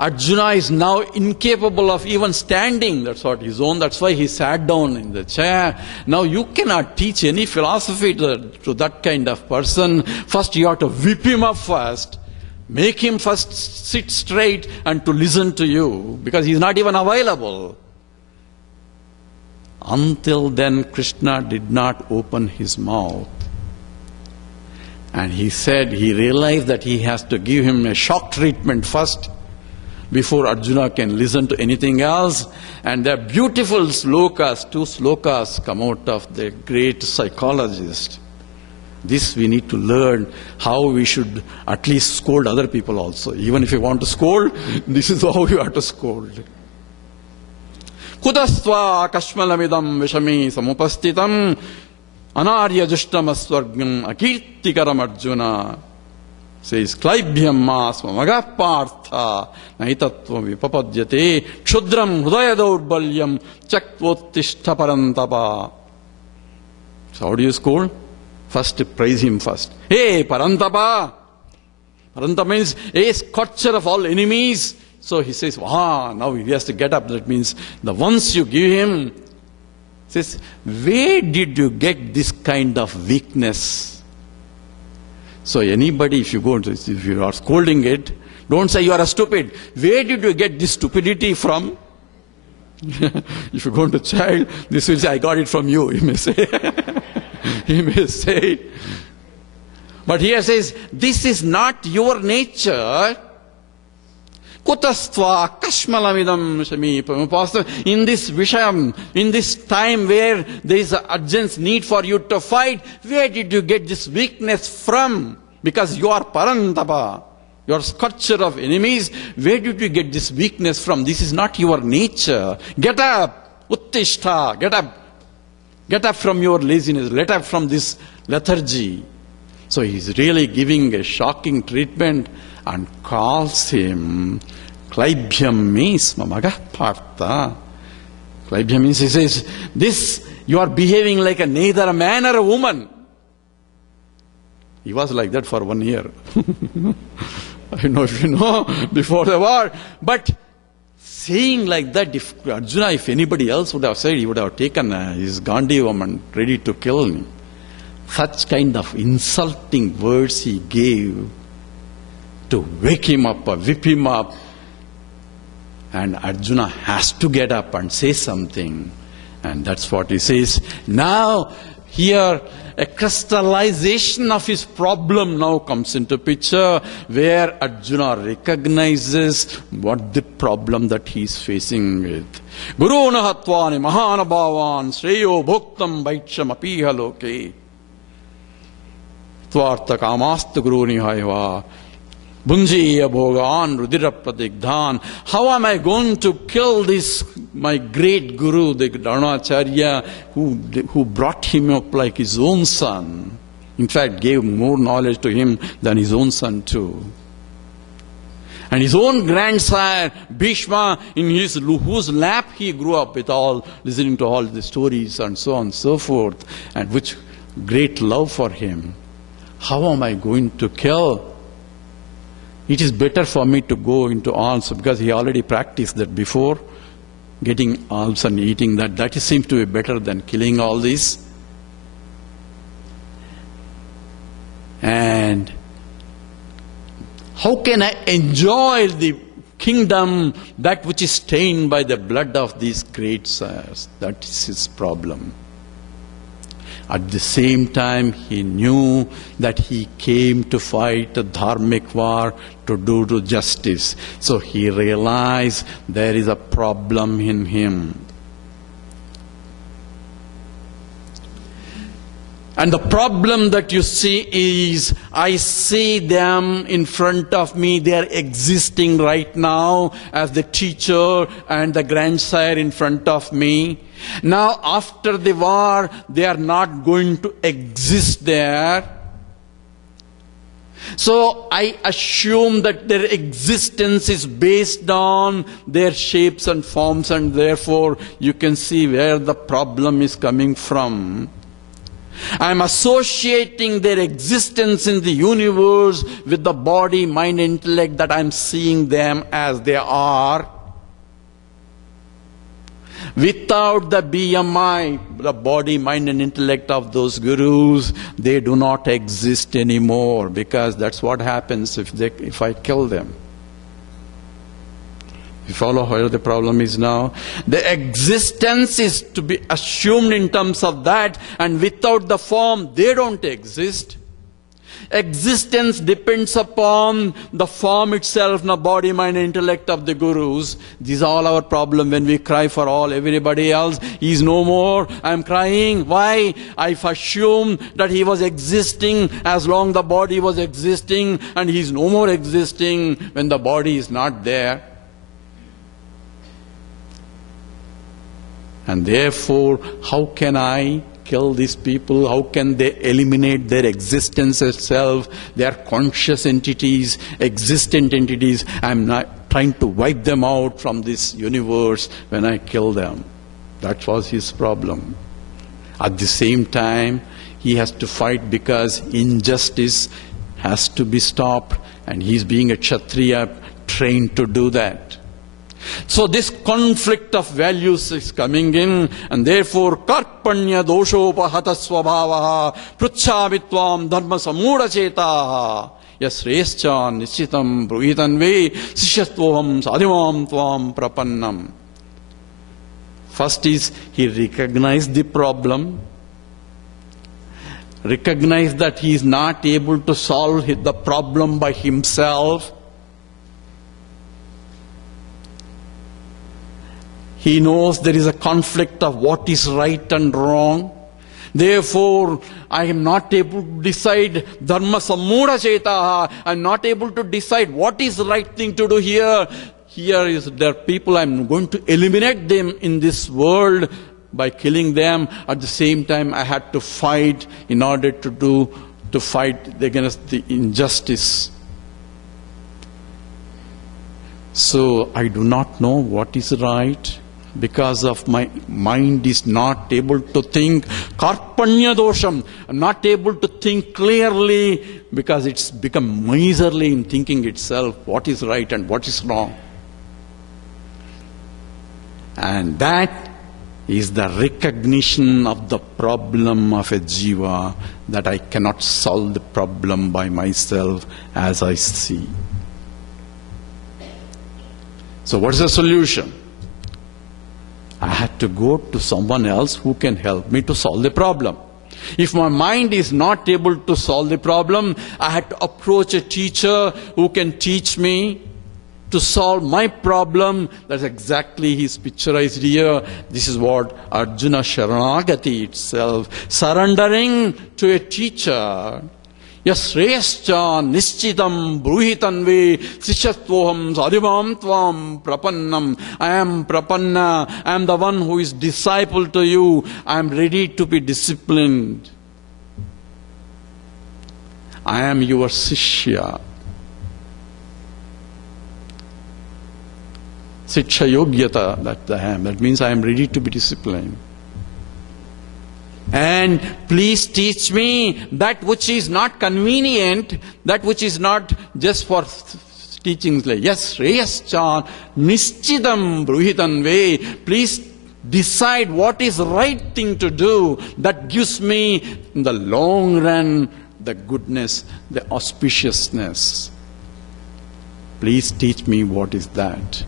Arjuna is now incapable of even standing. That's what his own. That's why he sat down in the chair. Now you cannot teach any philosophy to that kind of person. First you have to whip him up first. Make him first sit straight and to listen to you, because he is not even available. Until then, Krishna did not open his mouth. And he said, he realized that he has to give him a shock treatment first before Arjuna can listen to anything else. And there are beautiful slokas, 2 slokas come out of the great psychologist. This we need to learn, how we should at least scold other people also. Even if you want to scold, this is how you have to scold. Kudasva kashmalamidam vishami samupastitam anarya justam aswargam akirtikaram Arjuna. Says, Klaibhyam masma magapartha naitatvam vipapadyate kshudram hudayadaurbhalyam chakvottishta parantapa. So how do you scold? First praise him first. Hey, Parantapa! Parantapa means a scorcher of all enemies. So he says, now he has to get up. That means the once you give him, says, where did you get this kind of weakness? So anybody, if you are scolding it, don't say you are a stupid. Where did you get this stupidity from? If you go to child, this will say, I got it from you, he may say. He may say. But here says, this is not your nature. Kutastva kashmalamidam shami. In this vishayam, in this time where there is an urgent need for you to fight, where did you get this weakness from? Because you are parantapa, you are scorcher of enemies. Where did you get this weakness from? This is not your nature. Get up, uttishta, get up. Get up from your laziness, get up from this lethargy. So he's really giving a shocking treatment and calls him Klaibhyam mesma magapartha. Klaibhyam means, he says, this, you are behaving like neither a man or a woman. He was like that for 1 year. I don't know if you know, before the war. But saying like that, if Arjuna, if anybody else would have said, he would have taken his Gandhi woman ready to kill him. Such kind of insulting words he gave to wake him up or whip him up. And Arjuna has to get up and say something. And that's what he says. Now, here, a crystallization of his problem now comes into picture, where Arjuna recognizes what the problem that he is facing with. Guru nahatvani mahanabhavan shreyo bhoktam vaitsham apiha loke. Tvartha kamastu guru nihayva. Bunjiya bhogan rudira pratigdhan. How am I going to kill this, my great guru, the Acharya, who brought him up like his own son? In fact, gave more knowledge to him than his own son too. And his own grandsire, Bhishma, in whose lap he grew up with all, listening to all the stories and so on and so forth, and which great love for him. How am I going to kill? It is better for me to go into alms, because he already practiced that before, getting alms and eating that. That seems to be better than killing all this. And how can I enjoy the kingdom, that which is stained by the blood of these great sires? That is his problem. At the same time, he knew that he came to fight a dharmic war, to do justice. So he realized there is a problem in him. And the problem that you see is, I see them in front of me, they are existing right now as the teacher and the grandsire in front of me. Now after the war, they are not going to exist there. So I assume that their existence is based on their shapes and forms, and therefore you can see where the problem is coming from. I am associating their existence in the universe with the body, mind, intellect, that I am seeing them as they are. Without the BMI, the body, mind and intellect of those gurus, they do not exist anymore, because that's what happens if I kill them. You follow where the problem is now? The existence is to be assumed in terms of that, and without the form, they don't exist. Existence depends upon the form itself, the body, mind, intellect of the gurus. These are all our problem when we cry for everybody else. He is no more. I am crying. Why? I've assumed that he was existing as long the body was existing, and he is no more existing when the body is not there. And therefore, how can I kill these people? How can they eliminate their existence itself? They are conscious entities, existent entities. I'm not trying to wipe them out from this universe when I kill them. That was his problem. At the same time, he has to fight because injustice has to be stopped, and he's being a Kshatriya trained to do that. So this conflict of values is coming in, and therefore karpanya doshopahata svabhavaha pruchhavitvam dharma samura chetaha yasrescha nischitam bruhitanve sishyastvoham sadhivam tvam prapannam. First is he recognized the problem, recognized that he is not able to solve the problem by himself. He knows there is a conflict of what is right and wrong. Therefore, I am not able to decide dharma sammura chetaha. I am not able to decide what is the right thing to do here. There are people, I am going to eliminate them in this world by killing them. At the same time, I had to fight in order to fight against the injustice. So I do not know what is right, because of my mind is not able to think karpanya dosham. I'm not able to think clearly because it's become miserly in thinking itself what is right and what is wrong. And that is the recognition of the problem of a jiva, that I cannot solve the problem by myself as I see. So what is the solution? I had to go to someone else who can help me to solve the problem. If my mind is not able to solve the problem, I had to approach a teacher who can teach me to solve my problem. That's exactly his picturized here. This is what Arjuna Sharanagati itself, surrendering to a teacher. Yasrescha nischitam bruhitanve sishyastvoham sadhivam tvam prapannam. I am prapanna. I am the one who is disciple to you. I am ready to be disciplined. I am your sishya. Siksha yogyata, that I am. That means I am ready to be disciplined. And please teach me that which is not convenient, that which is not just for teachings like, yes, Shreyascha, Nischidam Bruhitanve. Please decide what is right thing to do that gives me, in the long run, the goodness, the auspiciousness. Please teach me what is that.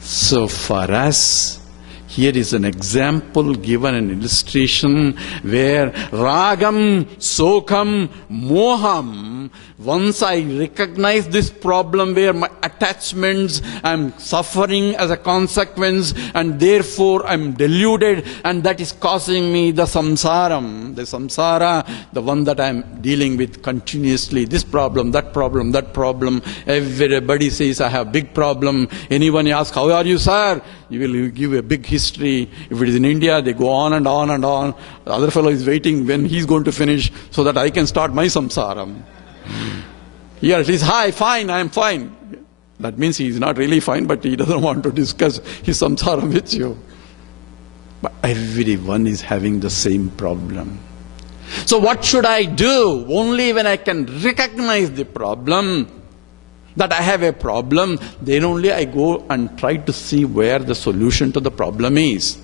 So for us, here is an example given, an illustration where ragam, sokham, moham, once I recognize this problem where my attachments, I'm suffering as a consequence, and therefore I'm deluded, and that is causing me the samsaram, the samsara, the one that I'm dealing with continuously, this problem, that problem, that problem. Everybody says I have big problem. Anyone asks, how are you, sir? You will give a big history. If it is in India, they go on and on and on. The other fellow is waiting when he's going to finish so that I can start my samsaram. Here it is, hi, fine, I am fine. That means he is not really fine, but he doesn't want to discuss his samsara with you. But everyone is having the same problem. So what should I do? Only when I can recognize the problem, that I have a problem, then only I go and try to see where the solution to the problem is.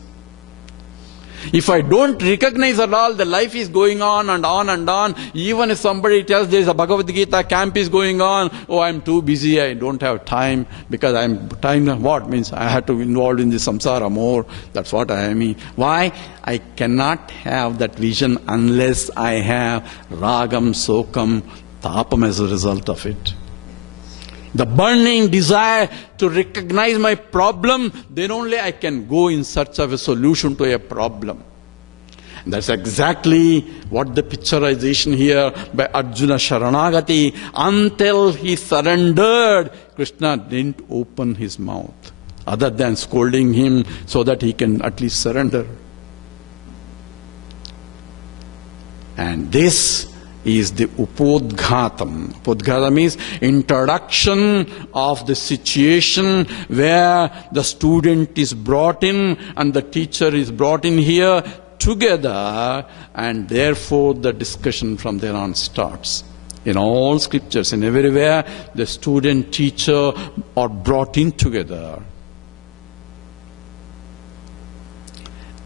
If I don't recognize at all, the life is going on and on and on. Even if somebody tells there is a Bhagavad Gita camp is going on, oh, I'm too busy, I don't have time, because what means I have to be involved in the samsara more. That's what I mean. Why? I cannot have that vision unless I have ragam, sokam, tapam as a result of it. The burning desire to recognize my problem, then only I can go in search of a solution to a problem. And that's exactly what the picturization here by Arjuna Sharanagati. Until he surrendered, Krishna didn't open his mouth, other than scolding him so that he can at least surrender. And this is the upodghatam. Upodghatam means introduction of the situation where the student is brought in and the teacher is brought in here together, and therefore the discussion from there on starts. In all scriptures and everywhere, the student, teacher are brought in together.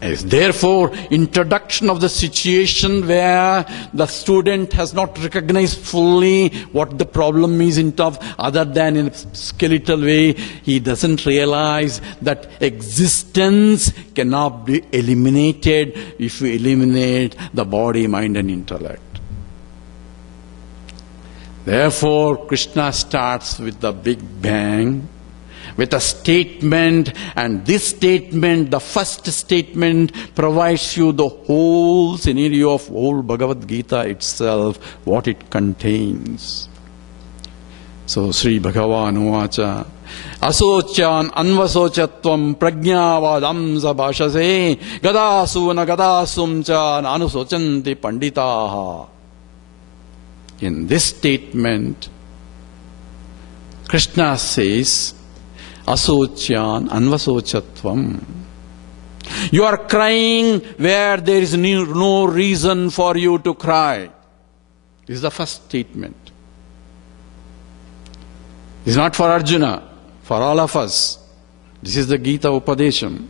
As therefore, introduction of the situation where the student has not recognized fully what the problem is in terms, other than in a skeletal way, he doesn't realize that existence cannot be eliminated if we eliminate the body, mind and intellect. Therefore, Krishna starts with the Big Bang, with a statement, and this statement, the first statement, provides you the whole scenario of whole Bhagavad Gita itself, what it contains. So, Sri Bhagavan Uvacha, Asocyan anvasochatvam prajnavadamsa bhashase gadasuna gadasumcha nanusochanti panditaha. In this statement, Krishna says, Asocyan anvasochatvam. You are crying where there is no reason for you to cry. This is the first statement. This is not for Arjuna, for all of us. This is the Gita Upadesham.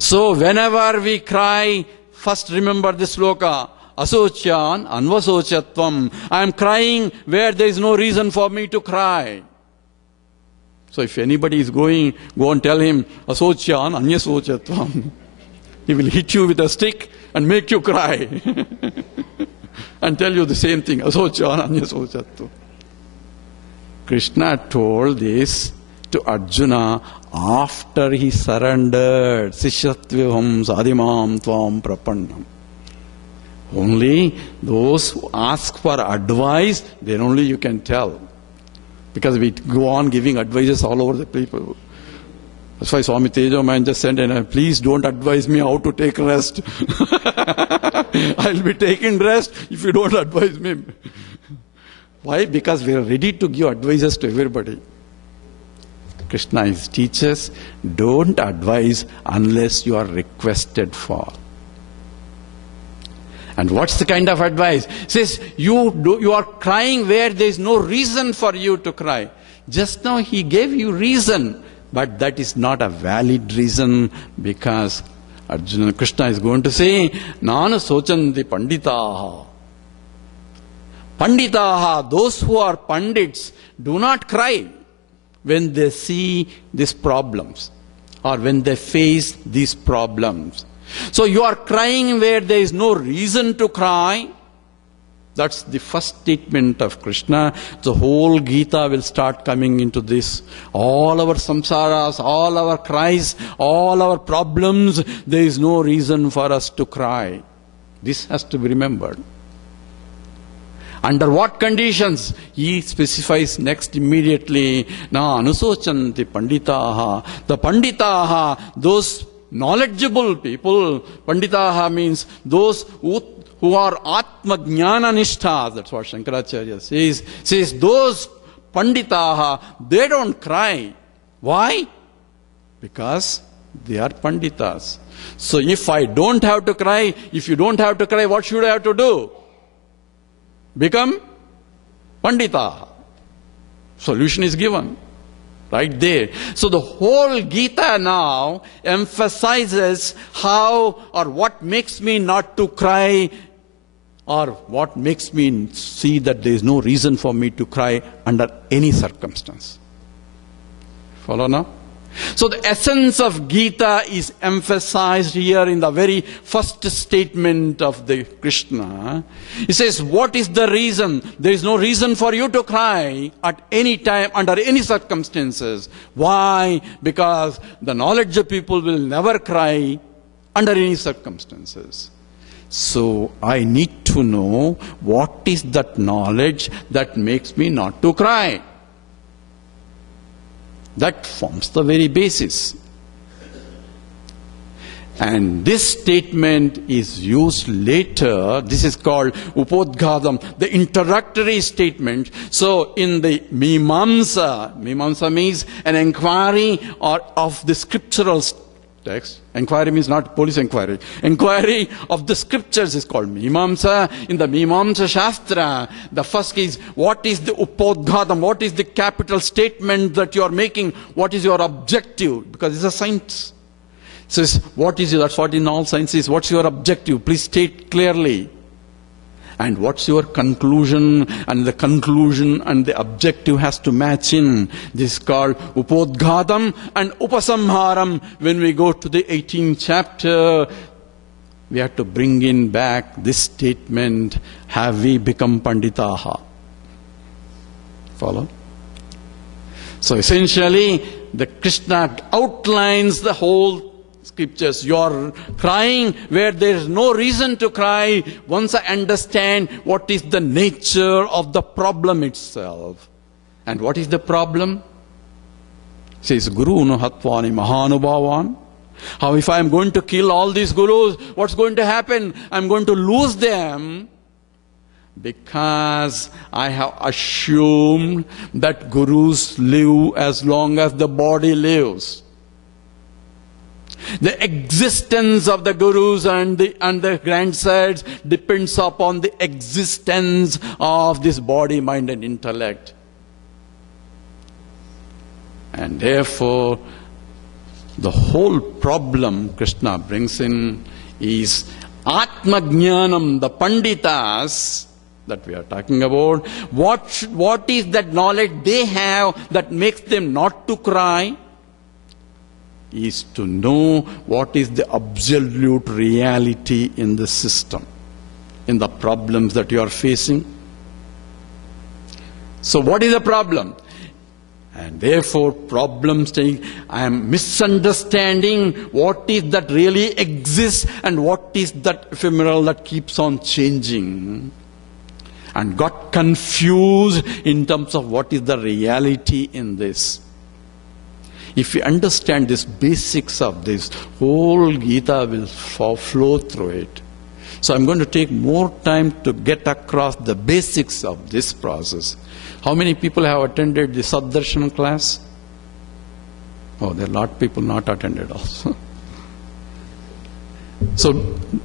So whenever we cry, first remember this sloka. Asocyan anvasochatvam. I am crying where there is no reason for me to cry. So if anybody is going, go and tell him, Asocyan anyasochatvam. He will hit you with a stick and make you cry. And tell you the same thing, Asocyan anyasochatvam. Krishna told this to Arjuna after he surrendered. Sishyatvyaham sadimam tvam prapannam. Only those who ask for advice, then only you can tell. Because we go on giving advices all over the people. That's why Swami Tejo Man just sent in, please don't advise me how to take rest. I'll be taking rest if you don't advise me. Why? Because we are ready to give advices to everybody. Krishna teaches, don't advise unless you are requested for. And what's the kind of advice? It says, you are crying where there is no reason for you to cry. Just now he gave you reason, but that is not a valid reason, because Arjuna, Krishna is going to say, Nana sochanti panditaha. Panditaha, those who are pandits, do not cry when they see these problems or when they face these problems. So you are crying where there is no reason to cry. That's the first statement of Krishna. The whole Gita will start coming into this. All our samsaras, all our cries, all our problems, there is no reason for us to cry. This has to be remembered. Under what conditions? He specifies next immediately. Na anusochanti panditaha. The panditaha, those knowledgeable people. Panditaha means those who are atma jnana nishtha. That's what Shankaracharya says. Says those panditaha, they don't cry. Why? Because They are Panditas. So if I don't have to cry, if you don't have to cry, what should I have to do? Become Pandita. Solution is given. Right there. So the whole Gita now emphasizes how or what makes me not to cry, or what makes me see that there is no reason for me to cry under any circumstance. Follow now? So the essence of Gita is emphasized here in the very first statement of the Krishna. He says, what is the reason? There is no reason for you to cry at any time, under any circumstances. Why? Because the knowledge of people will never cry under any circumstances. So I need to know what is that knowledge that makes me not to cry. That forms the very basis. And this statement is used later. This is called Upodghadam, the introductory statement. So in the Mimamsa means an inquiry or of the scriptural text. Inquiry means not police inquiry. Inquiry of the scriptures is called Mimamsa. In the Mimamsa Shastra, the first is, what is the Upodghadam? What is the capital statement that you are making? What is your objective? Because it's a science. Says, what is it? That's what in all sciences. What's your objective? Please state clearly. And what's your conclusion? And the conclusion and the objective has to match in. This is called Upodghadam and Upasamharam. When we go to the 18th chapter, we have to bring in back this statement, have we become Panditaha? Follow? So essentially, the Krishna outlines the whole scriptures. You are crying where there is no reason to cry. Once I understand what is the nature of the problem itself. And what is the problem? Says Guru no hatvani mahanubhavan. How if I am going to kill all these gurus, what's going to happen? I am going to lose them. Because I have assumed that gurus live as long as the body lives. The existence of the gurus and the grandsires depends upon the existence of this body, mind and intellect. And therefore, the whole problem Krishna brings in is Atmajnanam, the Panditas that we are talking about. What is that knowledge they have that makes them not to cry? Is to know what is the absolute reality in the system, in the problems that you are facing. So what is the problem? And therefore problems saying, I am misunderstanding what is that really exists and what is that ephemeral that keeps on changing. And got confused in terms of what is the reality in this. If you understand these basics of this, whole Gita will flow through it. So I'm going to take more time to get across the basics of this process. How many people have attended the Saddarshan class? Oh, there are a lot of people not attended also. So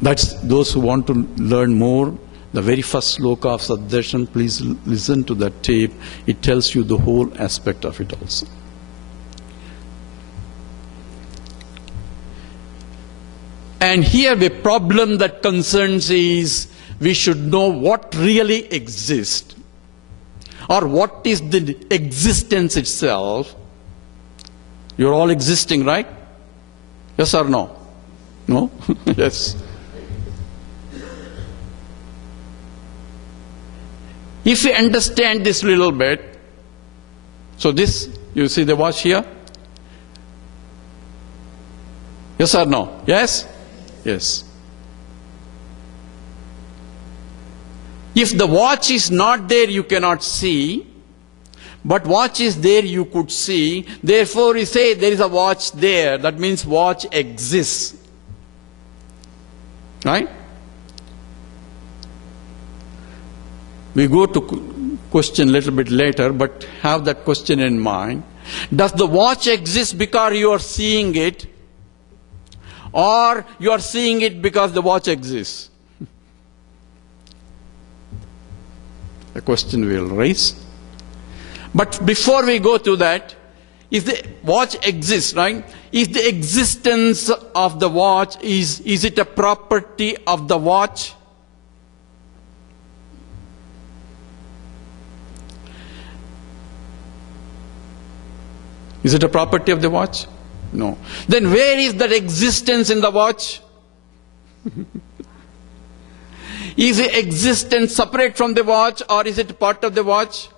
that's those who want to learn more. The very first sloka of Saddarshan, please listen to that tape. It tells you the whole aspect of it also. And here the problem that concerns is we should know what really exists, or what is the existence itself. You're all existing, right? Yes or no? No? Yes. If we understand this little bit, so this, you see the watch here? Yes or no? Yes? Yes. If the watch is not there, you cannot see. But watch is there, you could see. Therefore, you say there is a watch there. That means watch exists. Right? We go to question a little bit later, but have that question in mind. Does the watch exist because you are seeing it? or you are seeing it because the watch exists? A question we will raise. But before we go to that, if the watch exists, right? If the existence of the watch is it a property of the watch? Is it a property of the watch? No. Then where is that existence in the watch? Is the existence separate from the watch, or is it part of the watch?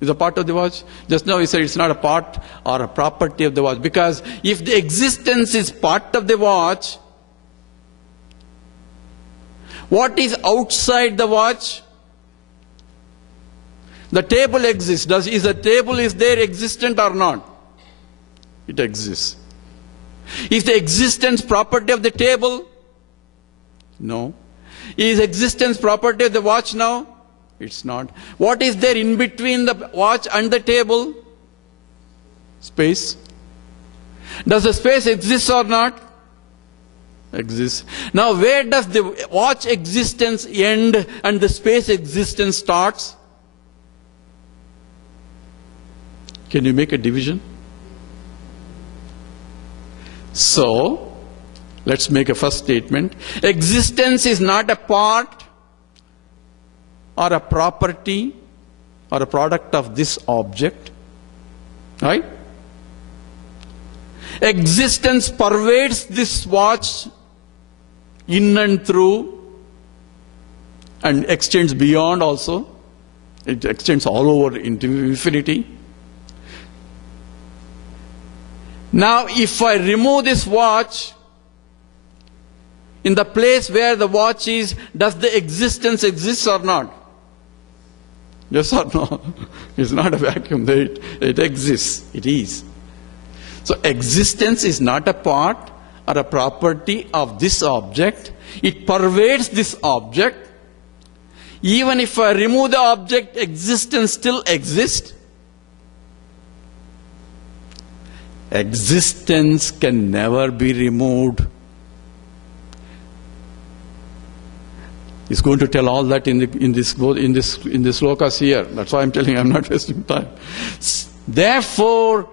Is a part of the watch? Just now we said it's not a part or a property of the watch. Because if the existence is part of the watch, what is outside the watch? The table exists. Is the table there existent or not? It exists. Is the existence property of the table? No. Is existence property of the watch now? It's not. What is there in between the watch and the table? Space. Does the space exist or not? Exists. Now where does the watch existence end and the space existence starts? Can you make a division? So, let's make a first statement. Existence is not a part or a property or a product of this object. Right? Existence pervades this watch in and through and extends beyond also. It extends all over into infinity. Now, if I remove this watch, in the place where the watch is, does the existence exist or not? Yes or no? It's not a vacuum. It exists. It is. So existence is not a part or a property of this object. It pervades this object. Even if I remove the object, existence still exists. Existence can never be removed. He's going to tell all that in this slokas here. That's why I'm telling you, I'm not wasting time. Therefore,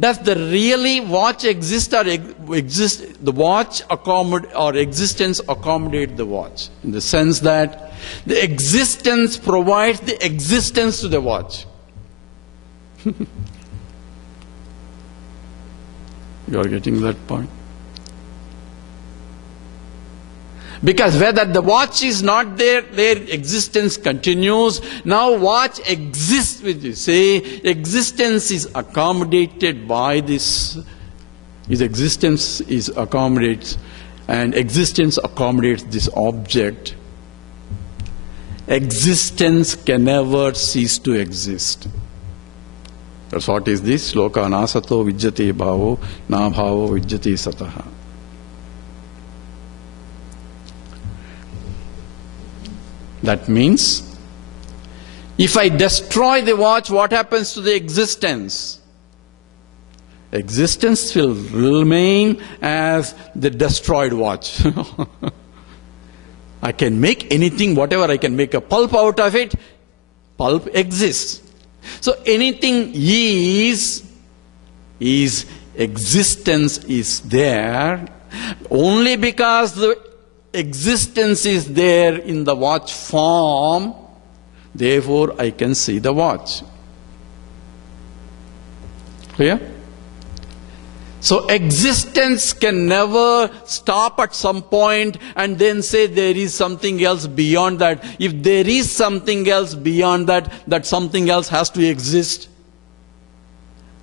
does the really watch exist or exist? The watch or existence accommodate the watch in the sense that the existence provides the existence to the watch. You are getting that point? Because whether the watch is not there, their existence continues. Now watch exists with you. Say, existence is accommodated by this. His existence is accommodates, and existence accommodates this object. Existence can never cease to exist. That's what is this? Sloka nasato vijjate bhavo, na bhavo vijjate sataha. That means, if I destroy the watch, what happens to the existence? Existence will remain as the destroyed watch. I can make anything, whatever I can make a pulp out of it, pulp exists. So anything is existence is there only because the existence is there in the watch form, therefore I can see the watch. Clear? So existence can never stop at some point and then say there is something else beyond that. If there is something else beyond that, that something else has to exist.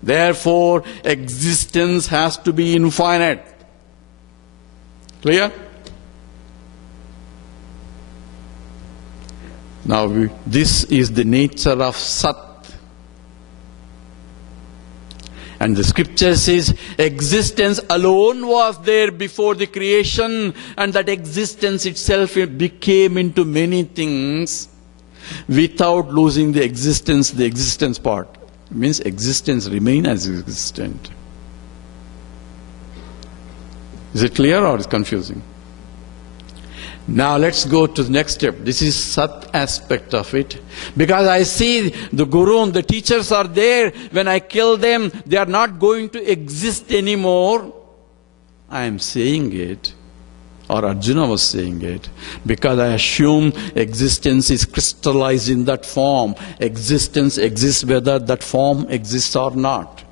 Therefore, existence has to be infinite. Clear? Now, this is the nature of Sat. And the scripture says existence alone was there before the creation, and that existence itself became into many things without losing the existence part. It means existence remain as existent. Is it clear or is it confusing? Now let's go to the next step. This is Sat aspect of it. Because I see the Guru and the teachers are there. When I kill them, they are not going to exist anymore. I am saying it, or Arjuna was saying it, because I assume existence is crystallized in that form. Existence exists whether that form exists or not.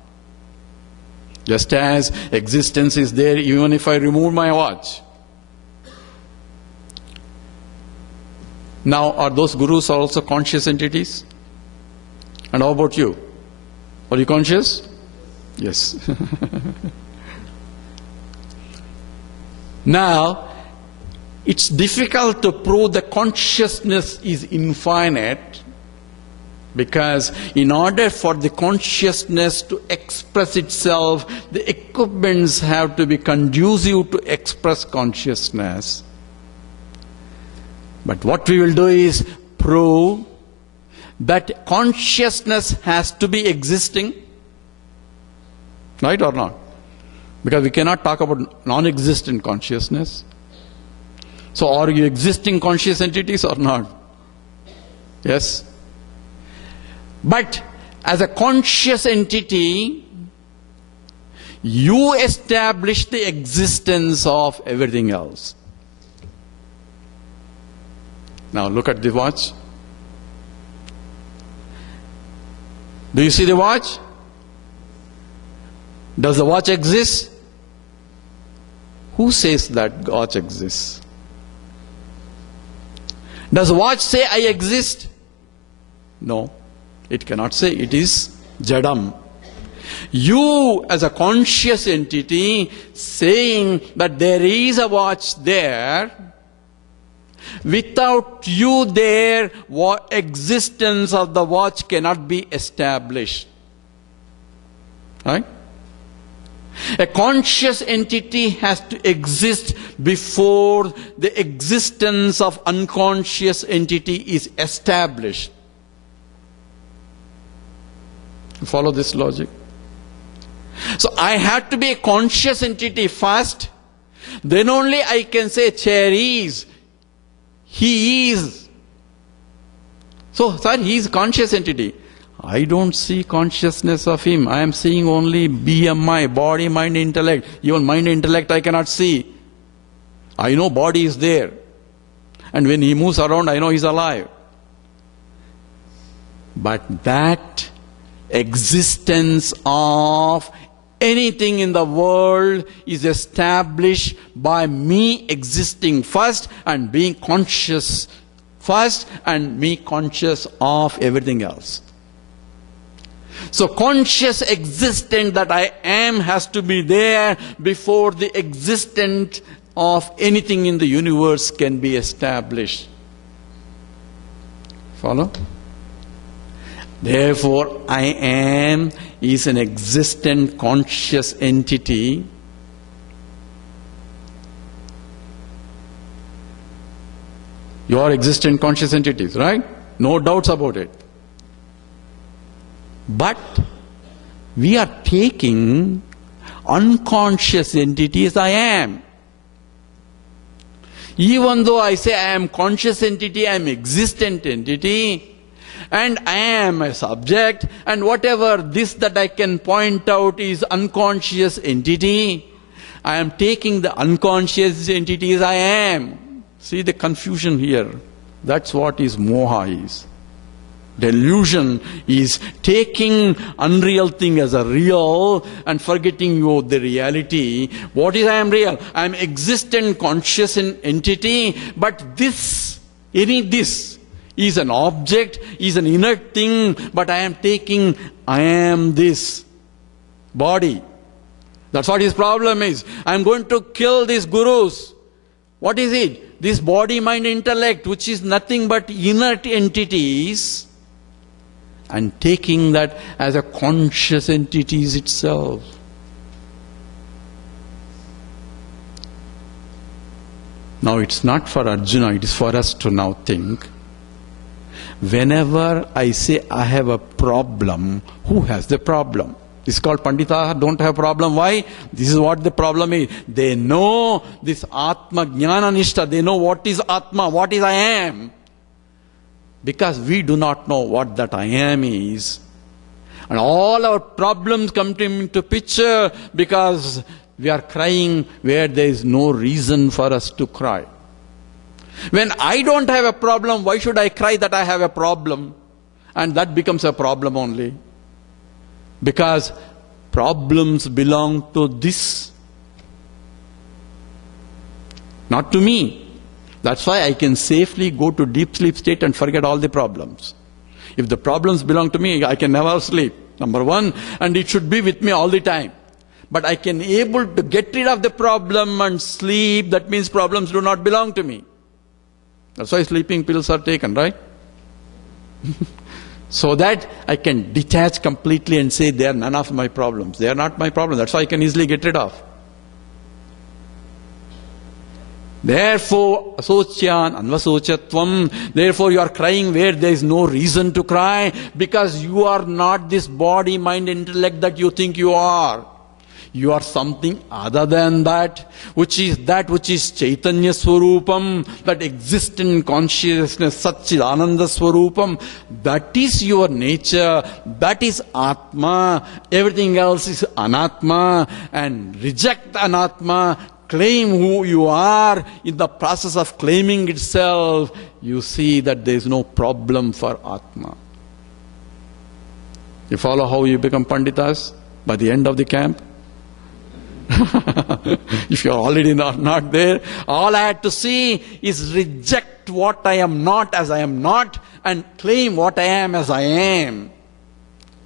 Just as existence is there even if I remove my watch. Now, are those gurus also conscious entities? And how about you? Are you conscious? Yes. Now, it's difficult to prove that consciousness is infinite, because in order for the consciousness to express itself, the equipments have to be conducive to express consciousness. But what we will do is prove that consciousness has to be existing. Right or not? Because we cannot talk about non-existent consciousness. So are you existing conscious entities or not? Yes? But as a conscious entity, you establish the existence of everything else. Now look at the watch. Do you see the watch? Does the watch exist? Who says that watch exists? Does the watch say I exist? No, it cannot say. It is jadam. You as a conscious entity saying that there is a watch there, without you there, existence of the watch cannot be established. Right? A conscious entity has to exist before the existence of unconscious entity is established. Follow this logic? So I have to be a conscious entity first, then only I can say chair is, he is. So, sir, he is conscious entity. I don't see consciousness of him. I am seeing only BMI, body, mind, intellect. Even mind, intellect I cannot see. I know body is there. And when he moves around, I know he's alive. But that existence of anything in the world is established by me existing first and being conscious first and me conscious of everything else. So conscious existence that I am has to be there before the existence of anything in the universe can be established. Follow? Therefore, I am is an existent conscious entity. You are existent conscious entities, right? No doubts about it. But we are taking unconscious entities I am. Even though I say I am conscious entity, I am existent entity, and I am a subject, and whatever this that I can point out is unconscious entity, I am taking the unconscious entities I am. See the confusion here. That's what is moha is. Delusion is taking unreal thing as a real and forgetting the reality. What is I am real? I am existent conscious entity, but this is an object, is an inert thing, but I am taking I am this body. That's what his problem is. I am going to kill these gurus. What is it? This body, mind, intellect, which is nothing but inert entities, and taking that as a conscious entity itself. Now it's not for Arjuna, it is for us to now think. Whenever I say I have a problem, who has the problem? This is called Pandita don't have problem. Why? This is what the problem is. They know this Atma Jnana Nishta. They know what is Atma, what is I am. Because we do not know what that I am is. And all our problems come into picture because we are crying where there is no reason for us to cry. When I don't have a problem, why should I cry that I have a problem? And that becomes a problem only. Because problems belong to this, not to me. That's why I can safely go to deep sleep state and forget all the problems. If the problems belong to me, I can never sleep, number one, and it should be with me all the time. But I can able to get rid of the problem and sleep. That means problems do not belong to me. That's why sleeping pills are taken, right? So that I can detach completely and say they are none of my problems. They are not my problem. That's why I can easily get rid of. Therefore, asocyan anvasochatvam. Therefore, you are crying where there is no reason to cry, because you are not this body, mind, intellect that you think you are. You are something other than that which is Chaitanya Swarupam, that exists in consciousness, Satchidananda Swarupam. That is your nature, that is Atma. Everything else is Anatma. And reject Anatma, claim who you are. In the process of claiming itself, you see that there is no problem for Atma. You follow how you become Panditas by the end of the camp? If you are already not there, all I had to see is reject what I am not as I am not, and claim what I am as I am.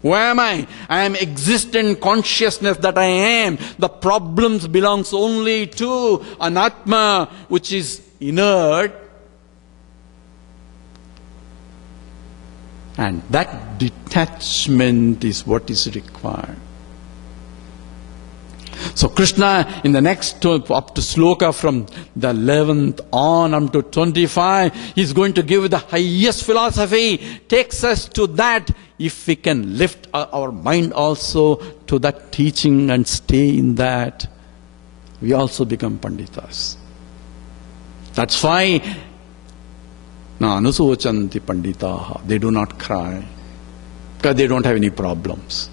Who am I? I am existent consciousness that I am. The problems belongs only to Anatma, which is inert. And that detachment is what is required. So Krishna, in the next up to sloka from the 11th on up to 25, he's going to give the highest philosophy, takes us to that. If we can lift our mind also to that teaching and stay in that, we also become Panditas. That's why na anusochanti panditaha. They do not cry because they don't have any problems.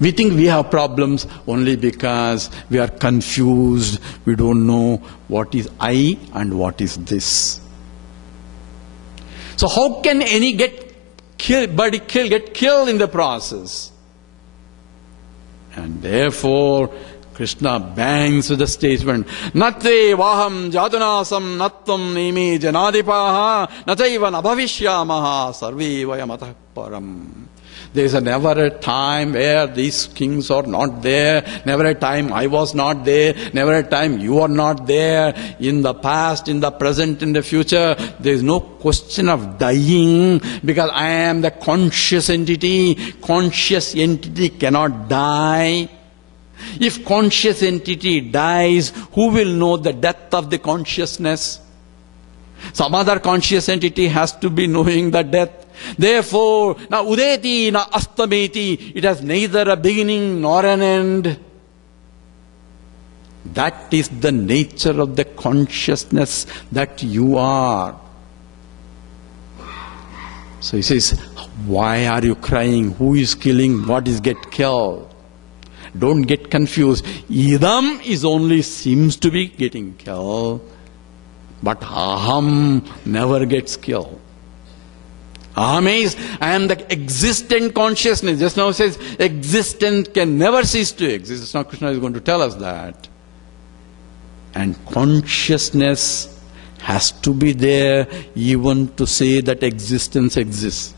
We think we have problems only because we are confused. We don't know what is I and what is this. So how can any get killed in the process? And therefore, Krishna bangs with the statement, Nate vaham jatunasam natvam nimi janadipaha nataiva nabhavishyamaha sarve vayamatah param. There is never a time where these kings are not there, never a time I was not there, never a time you are not there. In the past, in the present, in the future, there is no question of dying, because I am the conscious entity. Conscious entity cannot die. If conscious entity dies, who will know the death of the consciousness? Some other conscious entity has to be knowing the death. Therefore, na udeti na astameti, it has neither a beginning nor an end. That is the nature of the consciousness that you are. So he says, why are you crying? Who is killing? What is get killed? Don't get confused. Idam is only seems to be getting killed, but aham never gets killed. Aham is, I am the existent consciousness. Just now it says, existent can never cease to exist. Now Krishna is going to tell us that. And consciousness has to be there even to say that existence exists.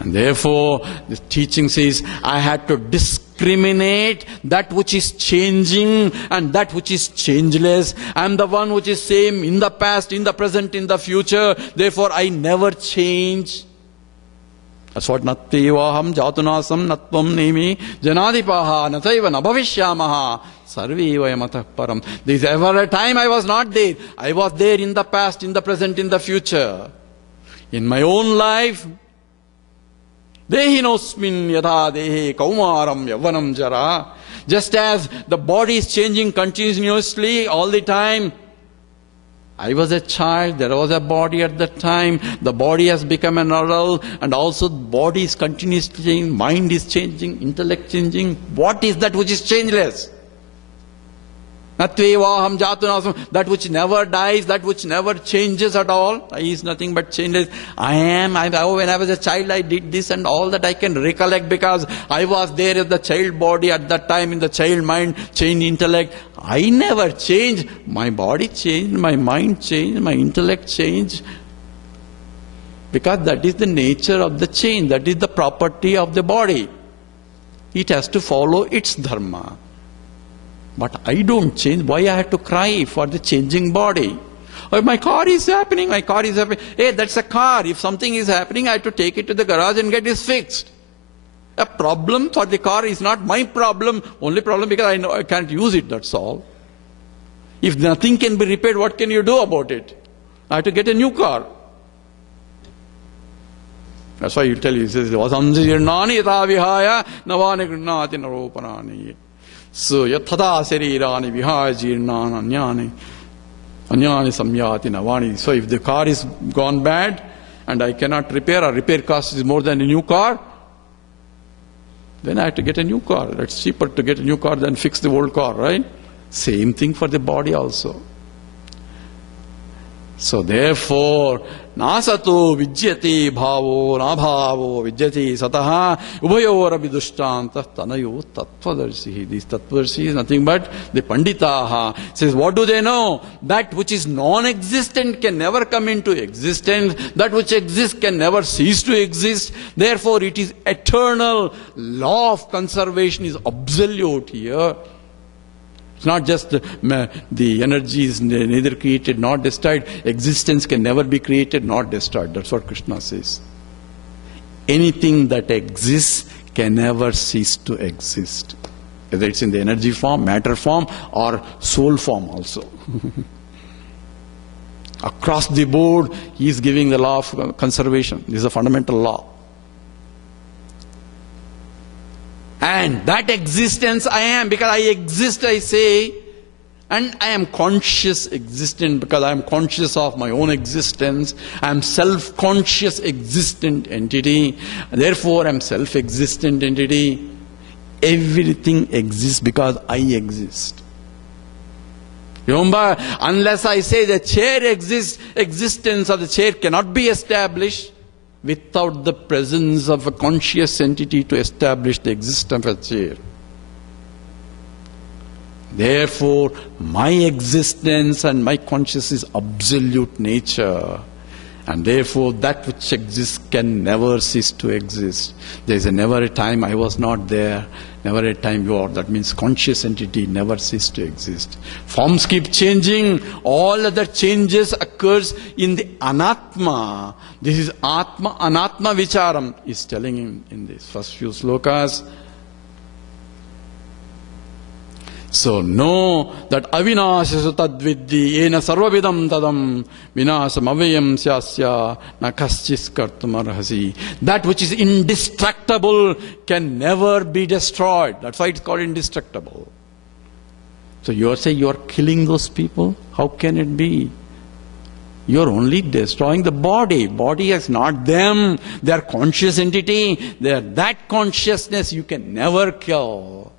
And therefore, the teaching says, I had to discriminate that which is changing and that which is changeless. I am the one which is same in the past, in the present, in the future. Therefore, I never change. That's what Nattevaham jatunasam natvam nemi janadipaha nataiva nabhavishyamaha sarve vayamatah param. There is ever a time I was not there. I was there in the past, in the present, in the future. In my own life, Dehinosmin yatha dehe kaumaram yavanam jara. Just as the body is changing continuously all the time. I was a child, there was a body at that time, the body has become an adult, and also the body is continuously changing, mind is changing, intellect changing. What is that which is changeless? Natvevaham jatunasam, that which never dies, that which never changes at all. I is nothing but changeless. When I was a child, I did this and all that I can recollect because I was there in the child body at that time, in the child mind, child intellect. I never changed. My body changed, my mind changed, my intellect changed. Because that is the nature of the change, that is the property of the body. It has to follow its dharma. But I don't change. Why I have to cry for the changing body? Oh, my car is happening, my car is happening. Hey, that's a car. If something is happening, I have to take it to the garage and get it fixed. A problem for the car is not my problem. Only problem because I know I can't use it, that's all. If nothing can be repaired, what can you do about it? I have to get a new car. That's why you tell you, he says, Vasamjirnani yatha vihaya navani grinati naropanani. So, yathada sarirani vihaya jirnani anyani samyati navani. So, if the car is gone bad and I cannot repair, or repair cost is more than a new car, then I have to get a new car. It's cheaper to get a new car than fix the old car, right? Same thing for the body also. So therefore, nasato vijyati bhavo nabhavo vijyati sataha ubayora vidushtanta tanayo tattvadarshi. These tattvadarshi is nothing but the panditaha. Says, what do they know? That which is non-existent can never come into existence. That which exists can never cease to exist. Therefore, it is eternal. Law of conservation is absolute here. It's not just the energy is neither created nor destroyed. Existence can never be created nor destroyed. That's what Krishna says. Anything that exists can never cease to exist. Whether it's in the energy form, matter form, or soul form also. Across the board, he is giving the law of conservation. This is a fundamental law. And that existence I am, because I exist, I say, and I am conscious existent because I am conscious of my own existence. I am self-conscious existent entity. Therefore, I am self-existent entity. Everything exists because I exist. Remember, unless I say the chair exists, existence of the chair cannot be established. Without the presence of a conscious entity to establish the existence of a chair. Therefore, my existence and my consciousness is absolute nature. And therefore, that which exists can never cease to exist. There is never a time I was not there, never a time you are. That means conscious entity never cease to exist. Forms keep changing. All other changes occurs in the anatma. This is atma, anatma vicharam is telling him in these first few slokas. So know that avinashasu tadviddi ena sarvavidam tadam vinasam avayam syasya na kaschis kartum arhasi. That which is indestructible can never be destroyed. That's why it's called indestructible. So you are saying you are killing those people? How can it be? You are only destroying the body. Body is not them. They are conscious entity. They are that consciousness you can never kill.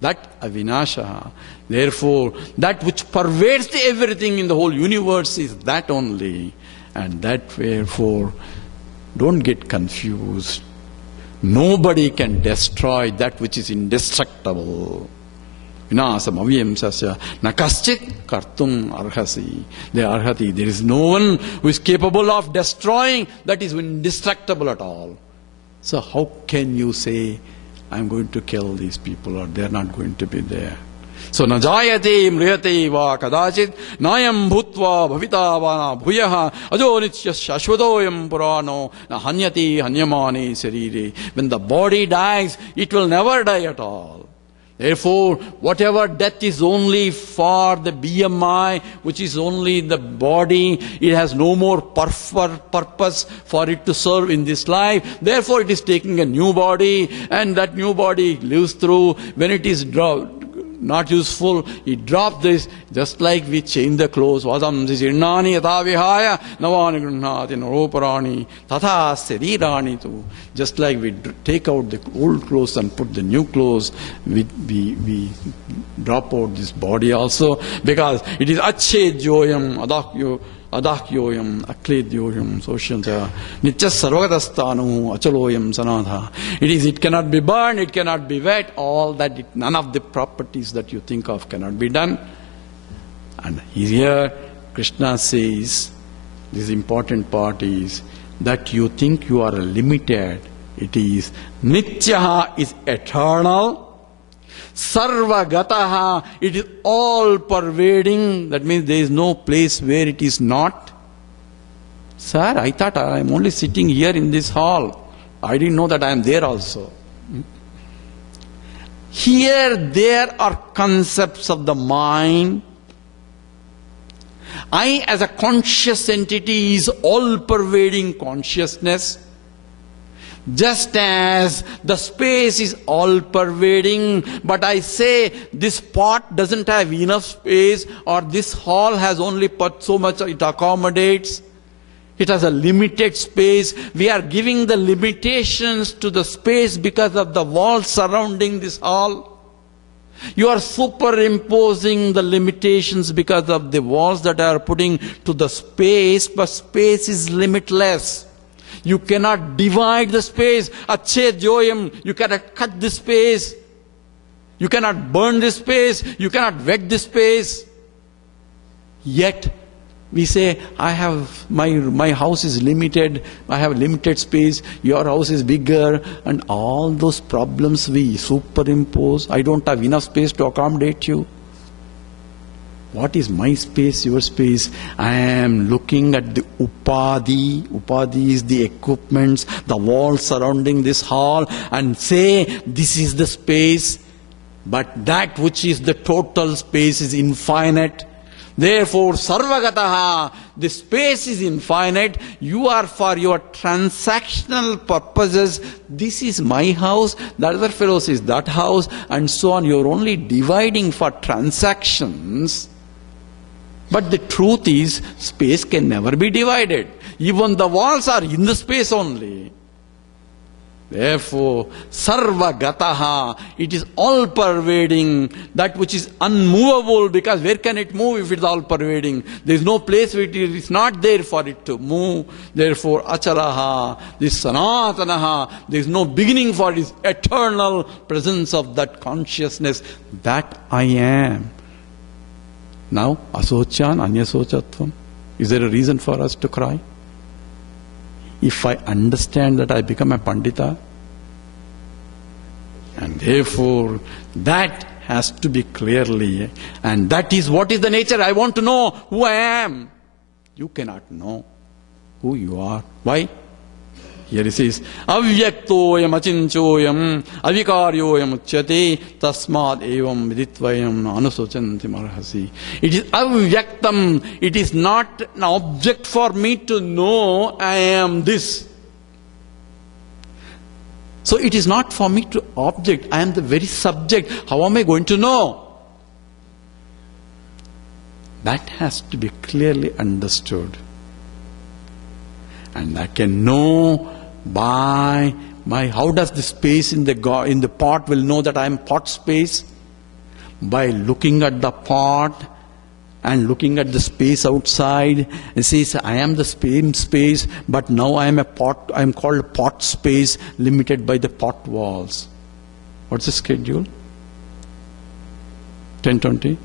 That avinasha. Therefore, that which pervades everything in the whole universe is that only. And that therefore, don't get confused. Nobody can destroy that which is indestructible. Vinasam avyam sasya nakaschit kartum arhasi. There is no one who is capable of destroying that is indestructible at all. So how can you say, I'm going to kill these people, or they're not going to be there? So, najayate mriyate va kadachit nayam bhutva bhavita va bhuyaha ajo nitya shashvadoyam purano na hanyati hanyamani sarire. When the body dies, it will never die at all. Therefore, whatever death is only for the BMI, which is only the body, it has no more purpose for it to serve in this life. Therefore, it is taking a new body, and that new body lives through. When it is not useful, it drops this, just like we change the clothes. Vasam sirnani yatha vihaya navani grunhati naroparani tatha sarirani tu. Just like we take out the old clothes and put the new clothes, we drop out this body also, because it is acchedyoyam adakyoyam akledyoyam soshanta nityas sarvagadastanu achaloyam sanatha. It cannot be burned, it cannot be wet, all that, none of the properties that you think of cannot be done. And here Krishna says, this important part is that you think you are limited. It is Nityaha is eternal. Sarvagataha, it is all pervading. That means there is no place where it is not. Sir, I thought I am only sitting here in this hall. I didn't know that I am there also. Here there are concepts of the mind. I as a conscious entity is all pervading consciousness. Just as the space is all pervading, but I say this pot doesn't have enough space, or this hall has only put so much it accommodates. It has a limited space. We are giving the limitations to the space because of the walls surrounding this hall. You are superimposing the limitations because of the walls that are putting to the space, but space is limitless. You cannot divide the space. Acchedyoyam, you cannot cut the space. You cannot burn the space. You cannot wet the space. Yet, we say, I have, my house is limited, I have limited space, your house is bigger, and all those problems we superimpose. I don't have enough space to accommodate you. What is my space, your space? I am looking at the upadhi. Upadhi is the equipments, the walls surrounding this hall, and say, this is the space. But that which is the total space is infinite. Therefore, sarvagataha, the space is infinite. You are for your transactional purposes. This is my house, the other fellow says that house, and so on. You are only dividing for transactions. But the truth is, space can never be divided. Even the walls are in the space only. Therefore, sarvagataha, it is all pervading, that which is unmovable, because where can it move if it is all pervading? There is no place where it is not there for it to move. Therefore, acharaha, this sanatanaha, there is no beginning for its eternal presence of that consciousness, that I am. Now, asocyan, anyasochatvam. Is there a reason for us to cry? If I understand that I become a pandita, and therefore that has to be clearly, and that is what is the nature. I want to know who I am. You cannot know who you are. Why? Here it says, avyaktoyam achinchoyam avikaryoyam uchyate tasmad evam viditvayam anusochanti marhasi. It is avyaktam. It is not an object for me to know I am this. So it is not for me to object. I am the very subject. How am I going to know? That has to be clearly understood. And I can know by how does the space in the pot will know that I am pot space? By looking at the pot and looking at the space outside, and says I am the same space, but now I am a pot. I am called pot space, limited by the pot walls. What's the schedule? 10:20.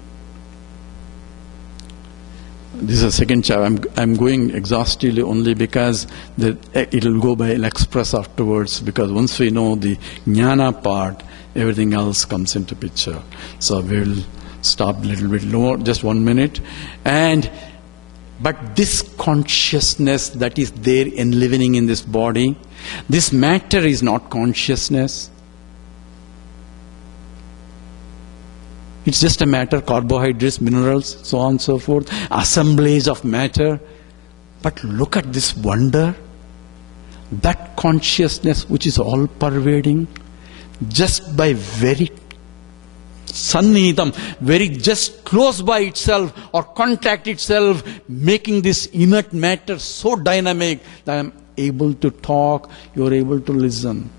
This is a second chapter. I'm going exhaustively only because it will go by, I'll express afterwards, because once we know the jnana part, everything else comes into picture. So we'll stop a little bit more, just 1 minute. But this consciousness that is there enlivening in this body, this matter is not consciousness. It's just a matter, carbohydrates, minerals, so on and so forth, assemblage of matter. But look at this wonder, that consciousness which is all pervading, just by very sannidham, very just close by itself or contact itself, making this inert matter so dynamic that I am able to talk, you are able to listen.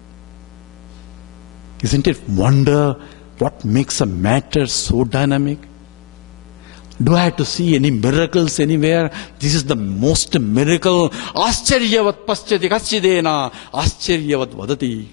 Isn't it wonder what makes a matter so dynamic? Do I have to see any miracles anywhere? This is the most miracle. Acharyavat paschati kaschidena acharyavat vadati.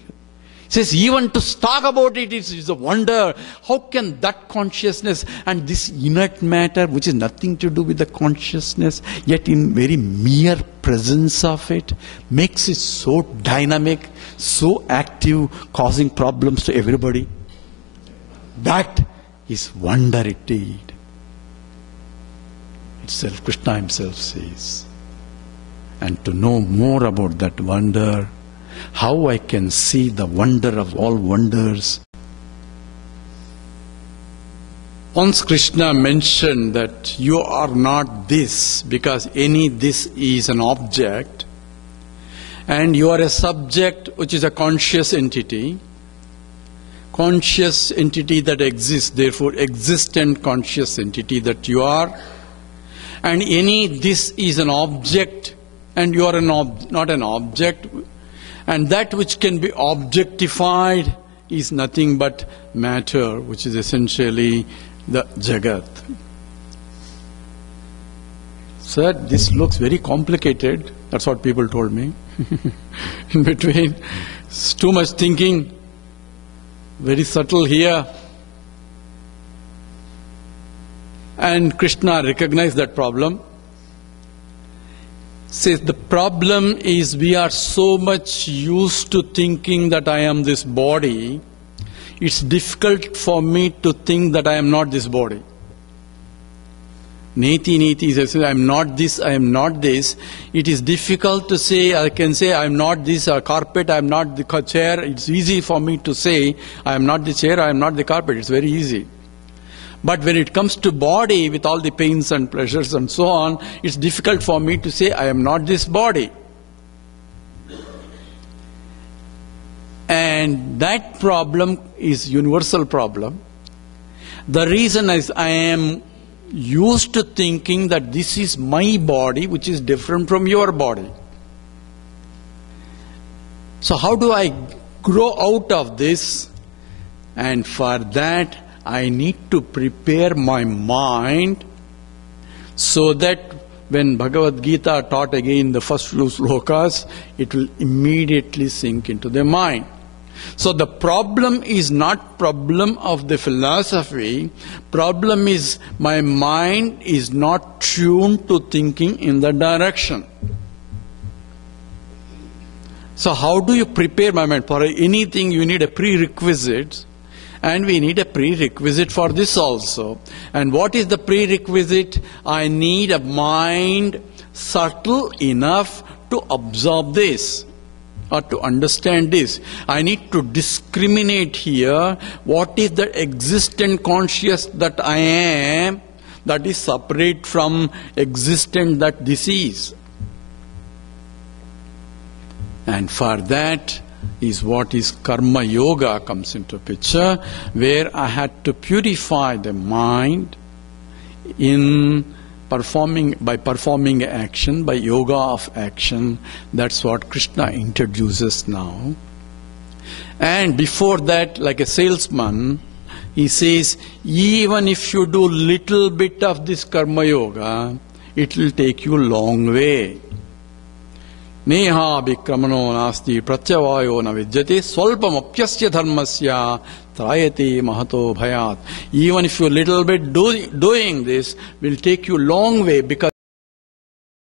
Says even to talk about it is a wonder. How can that consciousness and this inert matter, which is nothing to do with the consciousness, yet in very mere presence of it, makes it so dynamic, so active, causing problems to everybody? That is wonder indeed. Itself, Krishna himself says. And to know more about that wonder, how I can see the wonder of all wonders. Once Krishna mentioned that you are not this, because any this is an object, and you are a subject which is a conscious entity that exists, therefore existent conscious entity that you are. And any this is an object, and you are not an object. And that which can be objectified is nothing but matter, which is essentially the Jagat. Sir, this looks very complicated. That's what people told me. In between, it's too much thinking, very subtle here. And Krishna recognized that problem. Says the problem is we are so much used to thinking that I am this body, it's difficult for me to think that I am not this body. Neti says I am not this, I am not this. It is difficult to say, I can say I am not this carpet, I am not the chair. It's easy for me to say I am not the chair, I am not the carpet. It's very easy. But when it comes to body, with all the pains and pleasures and so on, it's difficult for me to say, I am not this body. And that problem is universal problem. The reason is I am used to thinking that this is my body, which is different from your body. So how do I grow out of this? And for that, I need to prepare my mind so that when Bhagavad Gita taught again the first few slokas, it will immediately sink into their mind. So the problem is not problem of the philosophy. Problem is my mind is not tuned to thinking in that direction. So how do you prepare my mind? For anything you need a prerequisite. And we need a prerequisite for this also. And what is the prerequisite? I need a mind subtle enough to absorb this or to understand this. I need to discriminate here what is the existent conscious that I am that is separate from existent that this is. And for that is what is karma yoga comes into picture, where I had to purify the mind in by performing action, by yoga of action. That's what Krishna introduces now. And before that, like a salesman, he says, even if you do little bit of this karma yoga, it will take you a long way. Neha vikramano nasti pratyavayo na vidyate swalpam apyasya dharmasya trayate mahato bhayat. Even if you little bit doing this will take you long way, because